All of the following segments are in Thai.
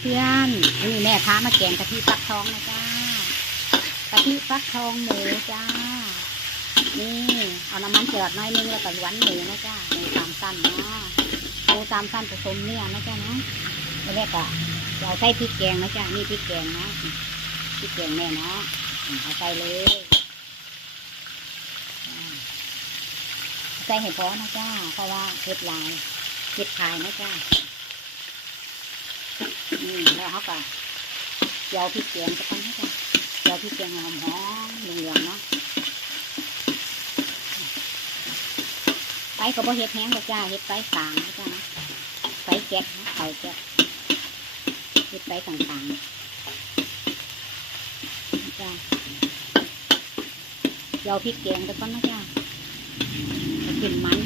เพื่อนนี่แม่ค้ามาแกงกะทิฟักทองนะจ้ากะทิฟักทองหมูจ้า นี่ เอาน้ำมันเจือดน้อยนึงแล้วก็ล้วนหมูนะจ้าหมูสามสั้นเนาะหมูสามสั้นผสมเนี่ยนะจ้าเนาะแล้วก็เราใส่พริกแกงนะจ้านี่พริกแกงนะพริกแกงแม่เนาะเอาใส่เลยใส่ให้พอนะจ้าเพราะว่าเผ็ดลายเผ็ดขายนะจ้า นี่แล้วเขาก็เจียวพริกแกงสักคนให้กันเจียวพริกแกงหอมหอมๆเหลืองๆเนาะไฟก็บ่เฮ็ดแห้งหรอกจ้าเฮ็ดไฟกลางนะจ้านะไฟแก๊สนะเตาแก๊สเฮ็ดไฟกลางๆจ้าเจียวพริกแกงสักคนนะจ้าให้กลิ่นมัน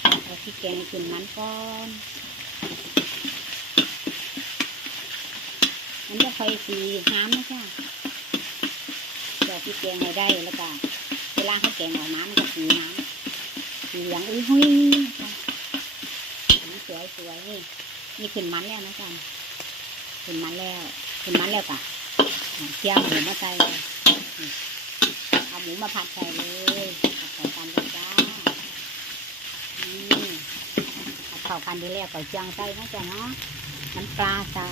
เอาพริกแกงให้กลิ่นมันก่อน มันจะไฟสีน้ำนะจ้าเดี๋ยวพี่แกงให้ได้แล้วก็เวลาเขาแกงออกมามันจะสีน้ำสีเหลืองอุ้ยหุ้ยจ้ะสีสวยสวยนี่นี่ขึ้นมันแล้วนะจ้าขึ้นมันแล้วขึ้นมันแล้วกะเคี่ยวหมูมาใส่เอาหมูมาผัดใส่เลยผัดใส่กันเลยจ้านี่ผัดเข้ากันดีแล้วก็เจียงใส่นะจ้าเนาะน้ำปลาใส่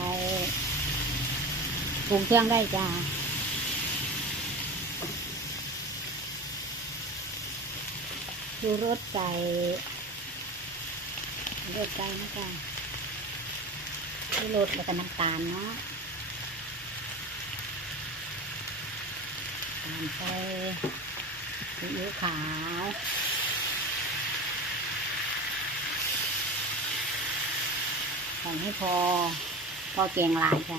ปรุงเครื่องได้จ้าดูรสไก่รสไก่นะจ้าดูรสแล้วก็น้ำตาลเนาะตาลไปซีอิ๊วขาวใส่ให้พอ พอเกียงลายจ้ะ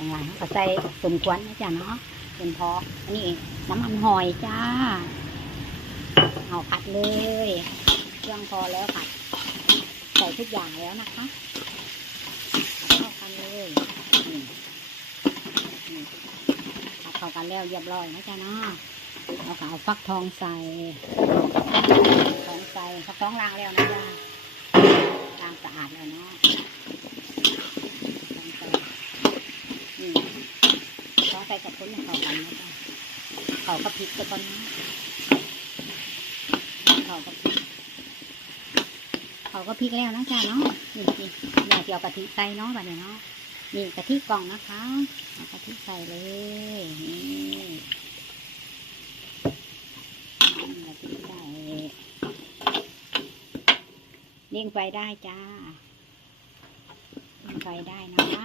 อย่างไรก็ใส่สมควรนะจ๊ะเนาะเป็นพออันนี้น้ำมันหอยจ้า เอาผัดเลย เครื่องพอแล้วผัดใส่ทุกอย่างแล้วนะคะเข้ากันเลยผัดเข้ากันแล้วเรียบร้อยนะจ๊ะเนาะเราก็เอาฟักทองใส่ทองใส่ฟักทองล้างแล้วนะจ๊ะล้างสะอาดแล้วเนาะทองใส่ อืมขอใส่กับ คนให้เข้ากันนะจ๊ะเขาก็พริกไปก่อนนะเขาก็พริกเขาก็พริกแล้วนะจ๊ะเนาะนี่นี่อยากเกี่ยวกะทิใส่เนาะแบบนี้เนาะนี่กะทิกล่องนะคะเอากะทิใส่เลยนี่กะทิใส่เลี้ยงไฟได้จ้าเลี้ยงไฟได้นะคะ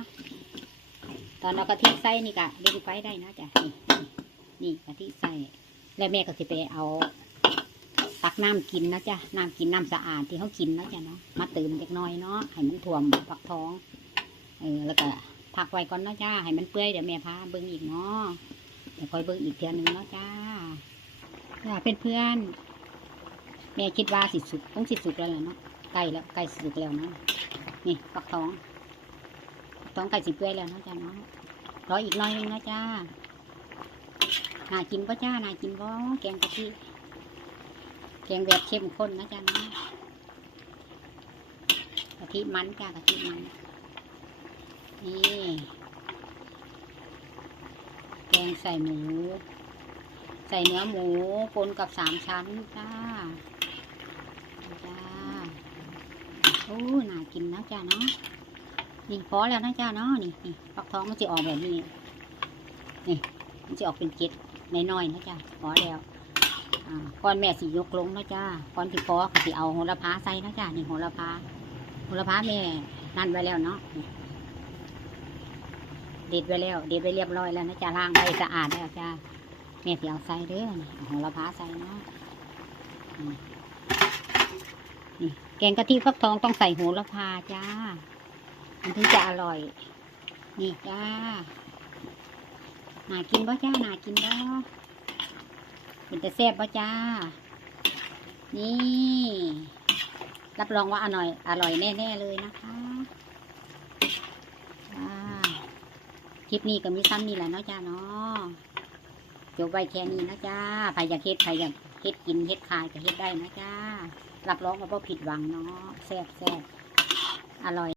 ตอนเรากะทิใส่นี่กะเล่นไฟได้นะจ๊ะนี่นี่กะทิใส่แล้วแม่ก็สิไปเอา ตักน้ำกินนะจ๊ะน้ำกินน้ำสะอาดที่เขากินนะจ๊ะเนาะมาเติมเล็กน้อยเนาะให้มันท่วมฝักท้องเออแล้วก็พักไว้ก่อนนะจ้าให้มันเปื่อยเดี๋ยวแม่พาเบิ้งอีกเนาะเดี๋ยวคอยเบิ้งอีกเทียหนึงเนาะจ้าจ้าเพื่อนเพื่อนแม่คิดว่าสิสุกต้องสิสุกแล้วแหละเนาะใกล้แล้วใกล้สุกแล้วเนาะนี่ฝักท้อง ท้องไก่สิเปื่อยแล้วนะจ๊ะเนาะรออีกหน้อยนึงนะจ้าน่ากินก็จ้าน่ากินก็แกงกะทิแกงแบบเข้มข้นนะจ๊ะเนาะกะทิมันจ้ากะทิมันนี่แกงใส่หมู ใส่เนื้อหมูปนกับสามชั้นจ้าจ้าโอ้น่ากินนะจ้าเนาะ นี่พอแล้วนะจ้าเนาะนี่นี่ฟักทองมันจะออกแบบนี้ นี่ มันจะออกเป็นเกล็ดน้อยๆนะจ้าพอแล้วอ่าก้อนแม่สียกลงนะจ้าก้อนที่พอก็สิเอาโหระพาใส่นะจ้านี่โหระพาโหระพาแม่นั่นไว้แล้วเนาะนี่เด็ดไว้แล้วเด็ดไว้เรียบร้อยแล้วนะจ้าล้างไว้สะอาดแล้วจ้าแม่สิเอาใส่เด้อนี่โหระพาใส่เนาะนี่แกงกะทิฟักทองต้องใส่โหระพาจ้า มันถึงจะอร่อย นี่จ้าหน่ากินบ่จ้าหน่ากินบ่เป็นแต่แซ่บบ่จ้า นี่ รับรองว่าอร่อย อร่อยแน่ ๆ เลยนะคะจ้าคลิปนี้ก็มีซ้ำนี่แหละเนาะจ้าเนาะจบไว้แค่นี้นะจ้าใครอยากเฮ็ดใครอยากเฮ็ดกินเฮ็ดขายก็เฮ็ดได้นะจ้า รับรองว่าบ่ผิดหวังเนาะแซ่บแซ่บอร่อย